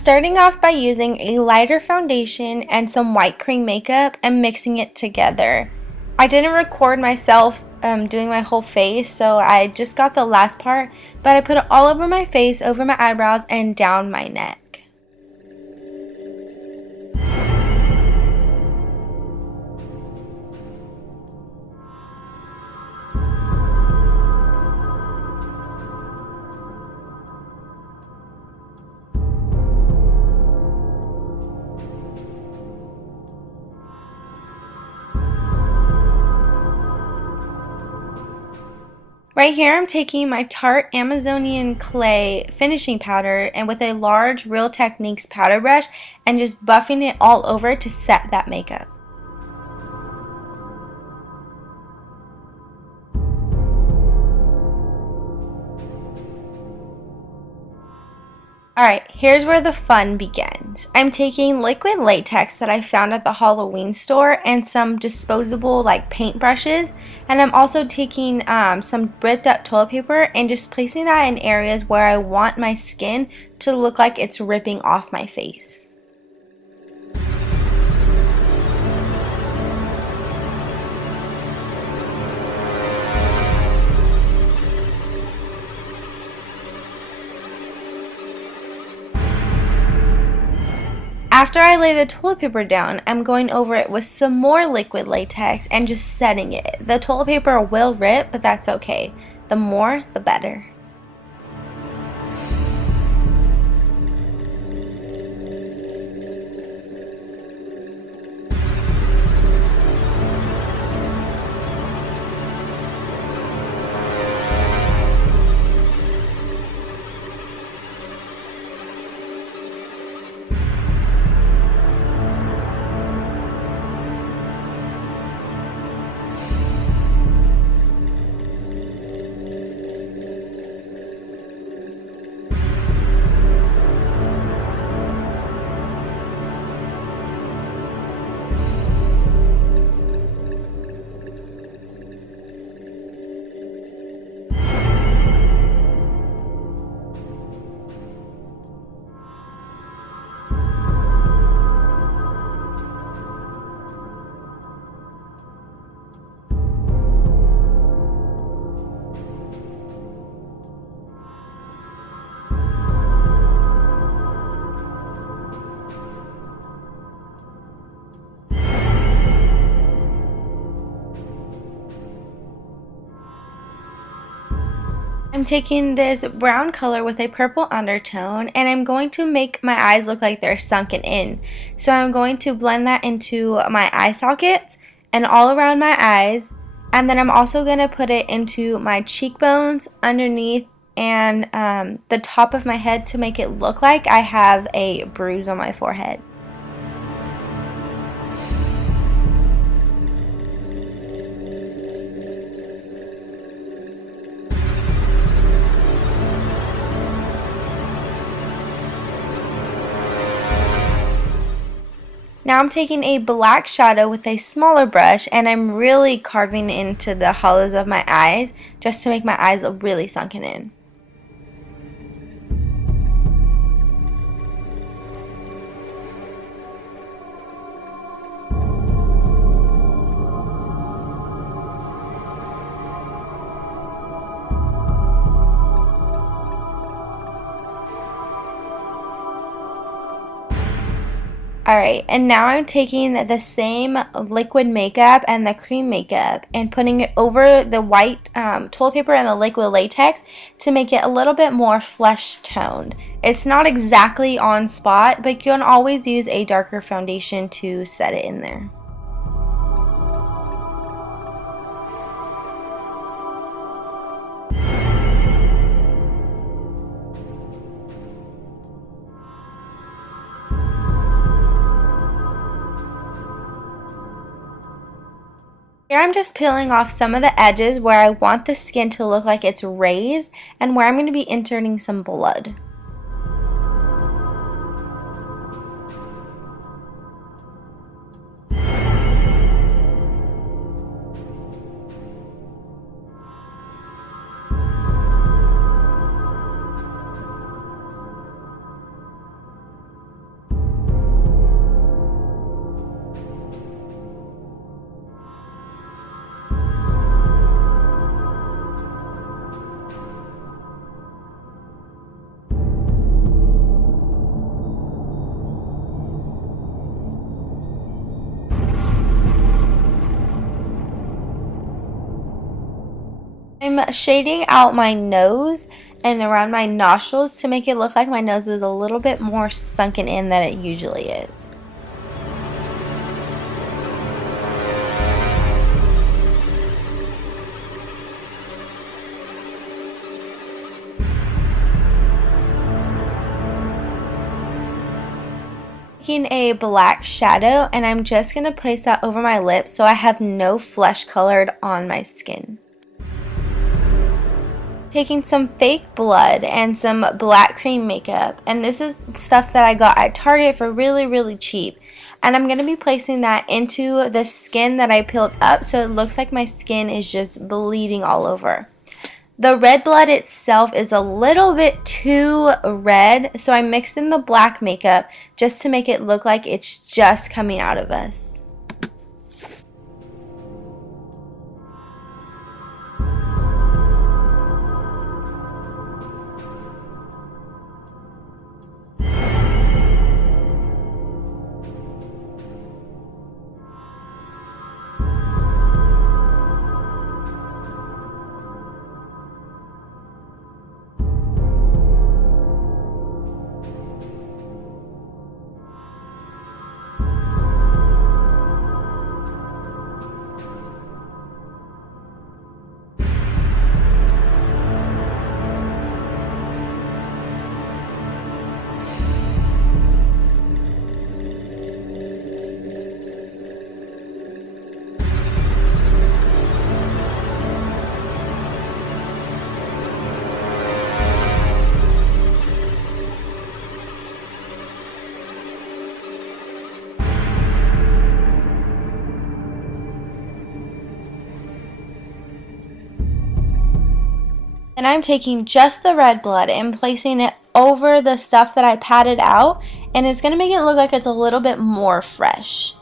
starting off by using a lighter foundation and some white cream makeup and mixing it together. I didn't record myself doing my whole face, so I just got the last part, but I put it all over my face, over my eyebrows, and down my neck. Right here I'm taking my Tarte Amazonian Clay finishing powder and with a large Real Techniques powder brush and just buffing it all over to set that makeup. Alright, here's where the fun begins. I'm taking Liqiud Latex that I found at the Halloween store and some disposable paint brushes, and I'm also taking some ripped up toilet paper and just placing that in areas where I want my skin to look like it's ripping off my face. After I lay the toilet paper down, I'm going over it with some more Liqiud Latex and just setting it. The toilet paper will rip, but that's okay. The more, the better. I'm taking this brown color with a purple undertone and I'm going to make my eyes look like they're sunken in. So I'm going to blend that into my eye sockets and all around my eyes, and then I'm also going to put it into my cheekbones, underneath, and the top of my head to make it look like I have a bruise on my forehead. Now I'm taking a black shadow with a smaller brush and I'm really carving into the hollows of my eyes just to make my eyes look really sunken in. Alright, and now I'm taking the same liquid makeup and the cream makeup and putting it over the white toilet paper and the Liqiud Latex to make it a little bit more flesh toned. It's not exactly on spot, but you can always use a darker foundation to set it in there. Here I'm just peeling off some of the edges where I want the skin to look like it's raised and where I'm going to be inserting some blood. I'm shading out my nose and around my nostrils to make it look like my nose is a little bit more sunken in than it usually is. Taking a black shadow, and I'm just going to place that over my lips so I have no flesh colored on my skin. Taking some fake blood and some black cream makeup, and this is stuff that I got at Target for really cheap, and I'm going to be placing that into the skin that I peeled up so it looks like my skin is just bleeding all over. The red blood itself is a little bit too red, so I mixed in the black makeup just to make it look like it's just coming out of us. And I'm taking just the red blood and placing it over the stuff that I patted out, and it's going to make it look like it's a little bit more fresh.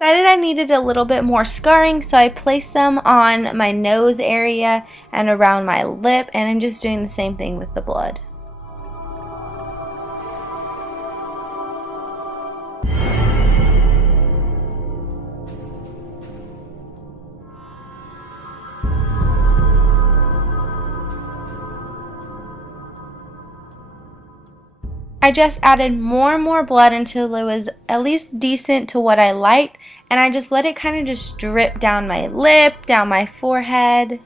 Decided I needed a little bit more scarring, so I placed some on my nose area and around my lip, and I'm just doing the same thing with the blood. I just added more and more blood until it was at least decent to what I liked, and I just let it kind of just drip down my lip, down my forehead.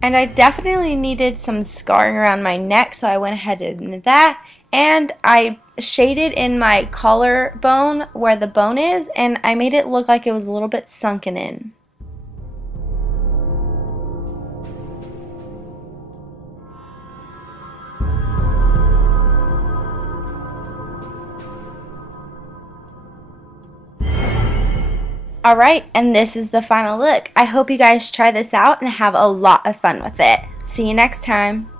And I definitely needed some scarring around my neck, so I went ahead and did that. And I shaded in my collarbone where the bone is, and I made it look like it was a little bit sunken in. Alright, and this is the final look. I hope you guys try this out and have a lot of fun with it. See you next time.